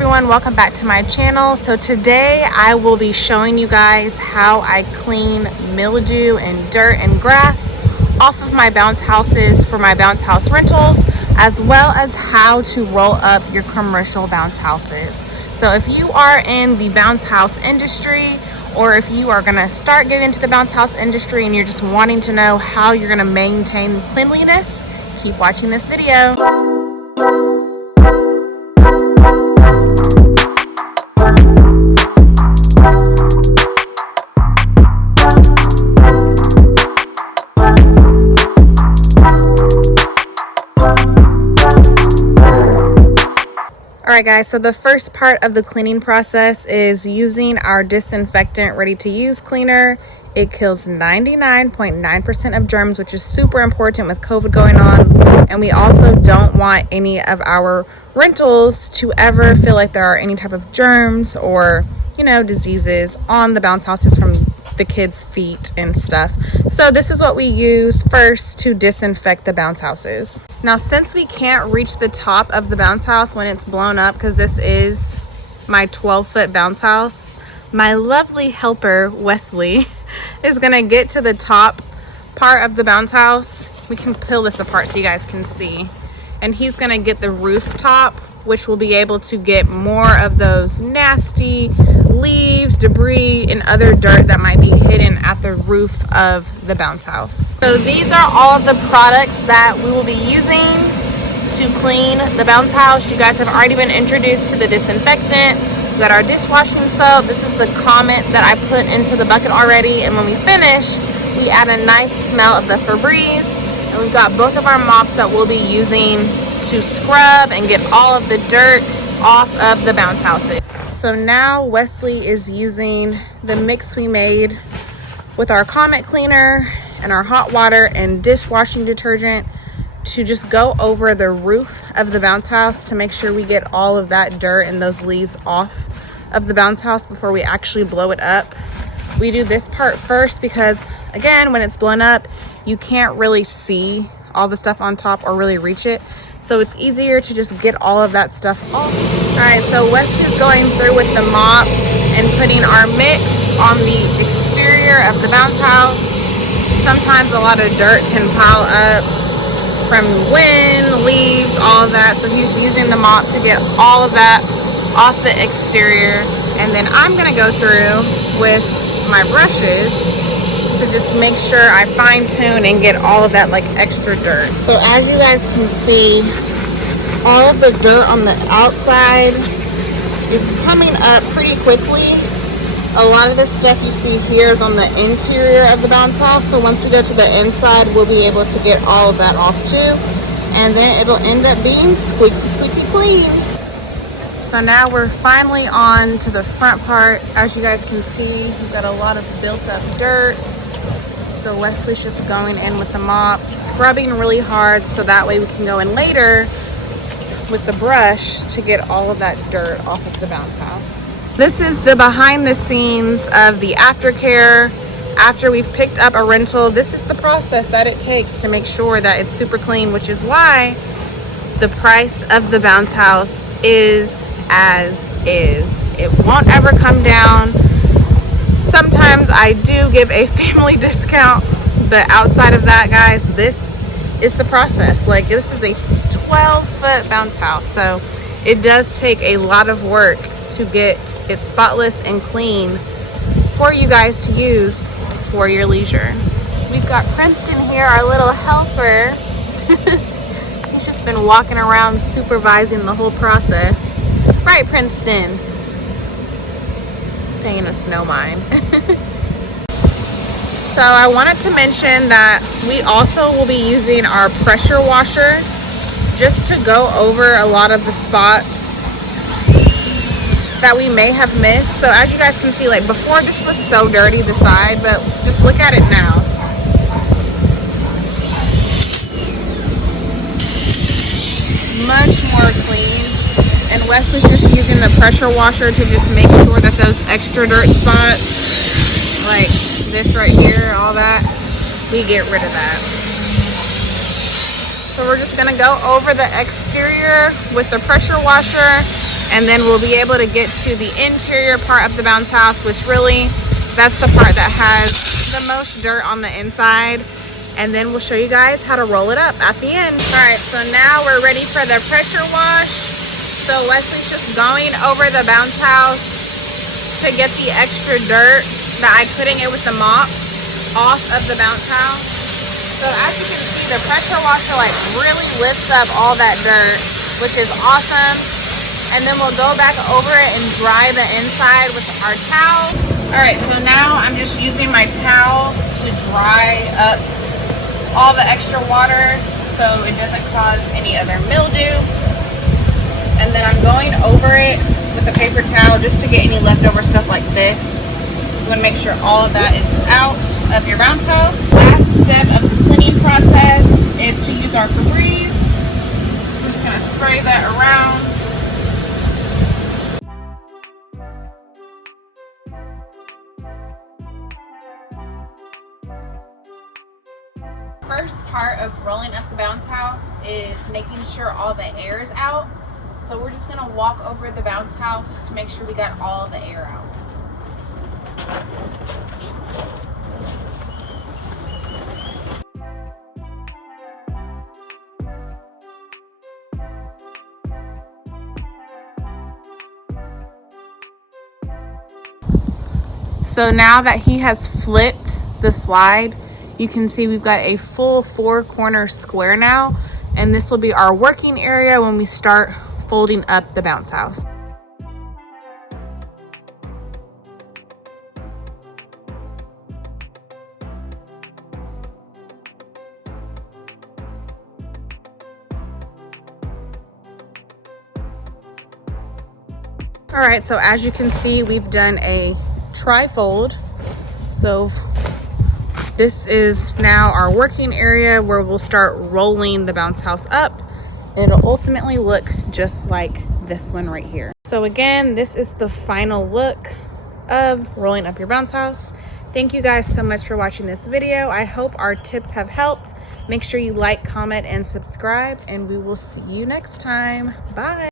everyone, welcome back to my channel. So today I will be showing you guys how I clean mildew and dirt and grass off of my bounce houses for my bounce house rentals, as well as how to roll up your commercial bounce houses. So if you are in the bounce house industry, or if you are gonna start getting into the bounce house industry and you're just wanting to know how you're gonna maintain cleanliness, keep watching this video. Alright guys, so the first part of the cleaning process is using our disinfectant ready to use cleaner. It kills 99.9% of germs, which is super important with COVID going on. And we also don't want any of our rentals to ever feel like there are any type of germs or, diseases on the bounce houses from the kids' feet and stuff. So this is what we used first to disinfect the bounce houses. Now, since we can't reach the top of the bounce house when it's blown up, because this is my 12-foot bounce house, my lovely helper, Wesley, is gonna get to the top part of the bounce house. We can peel this apart so you guys can see. And he's gonna get the rooftop, which will be able to get more of those nasty leaves, debris, and other dirt that might be hidden at the roof of the bounce house. So these are all of the products that we will be using to clean the bounce house. You guys have already been introduced to the disinfectant. We got our dishwashing soap. This is the comment that I put into the bucket already. And when we finish, we add a nice smell of the Febreze. And we've got both of our mops that we'll be using to scrub and get all of the dirt off of the bounce houses. So now Wesley is using the mix we made with our Comet cleaner and our hot water and dishwashing detergent to just go over the roof of the bounce house to make sure we get all of that dirt and those leaves off of the bounce house before we actually blow it up. We do this part first because, again, when it's blown up, you can't really see all the stuff on top or really reach it. So it's easier to just get all of that stuff off. All right, so Wes is going through with the mop and putting our mix on the exterior of the bounce house. Sometimes a lot of dirt can pile up from wind, leaves, all of that. So he's using the mop to get all of that off the exterior. And then I'm gonna go through with my brushes to just make sure I fine tune and get all of that extra dirt. So as you guys can see, all of the dirt on the outside is coming up pretty quickly. A lot of the stuff you see here is on the interior of the bounce house. So once we go to the inside, we'll be able to get all of that off too. And then it'll end up being squeaky, squeaky clean. So now we're finally on to the front part. As you guys can see, we've got a lot of built up dirt. So Wesley's just going in with the mop, scrubbing really hard so that way we can go in later with the brush to get all of that dirt off of the bounce house. This is the behind the scenes of the aftercare. After we've picked up a rental, this is the process that it takes to make sure that it's super clean, which is why the price of the bounce house is as is. It won't ever come down. Sometimes I do give a family discount, but outside of that, guys, this is the process. This is a 12-foot bounce house, so it does take a lot of work to get it spotless and clean for you guys to use for your leisure. We've got Princeton here, our little helper. He's just been walking around supervising the whole process. Right, Princeton? Paying a snow mine. So I wanted to mention that we also will be using our pressure washer just to go over a lot of the spots that we may have missed. So as you guys can see, before this was so dirty, the side, but just look at it now. Much more clean. And Wesley's just using the pressure washer to just make sure that those extra dirt spots, like this right here, all that, we get rid of that. So we're just gonna go over the exterior with the pressure washer And then we'll be able to get to the interior part of the bounce house, which really, that's the part that has the most dirt on the inside. And then we'll show you guys how to roll it up at the end. All right, so now we're ready for the pressure wash. So Wesley's just going over the bounce house to get the extra dirt that I couldn't get with the mop off of the bounce house. So as you can see, the pressure washer like really lifts up all that dirt, which is awesome. And then we'll go back over it and dry the inside with our towel. All right, so now I'm just using my towel to dry up all the extra water so it doesn't cause any other mildew. And then I'm going over it with a paper towel just to get any leftover stuff like this. You want to make sure all of that is out of your bounce house. Last step of the cleaning process is to use our Febreze. We're just going to spray that around. First part of rolling up the bounce house is making sure all the air is out. So we're just going to walk over the bounce house to make sure we got all the air out. So now that he has flipped the slide, you can see we've got a full 4-corner square now, and this will be our working area when we start folding up the bounce house. All right, so as you can see, we've done a tri-fold. So this is now our working area where we'll start rolling the bounce house up. It'll ultimately look just like this one right here. So again, this is the final look of rolling up your bounce house. Thank you guys so much for watching this video. I hope our tips have helped. Make sure you like, comment, and subscribe, and we will see you next time. Bye.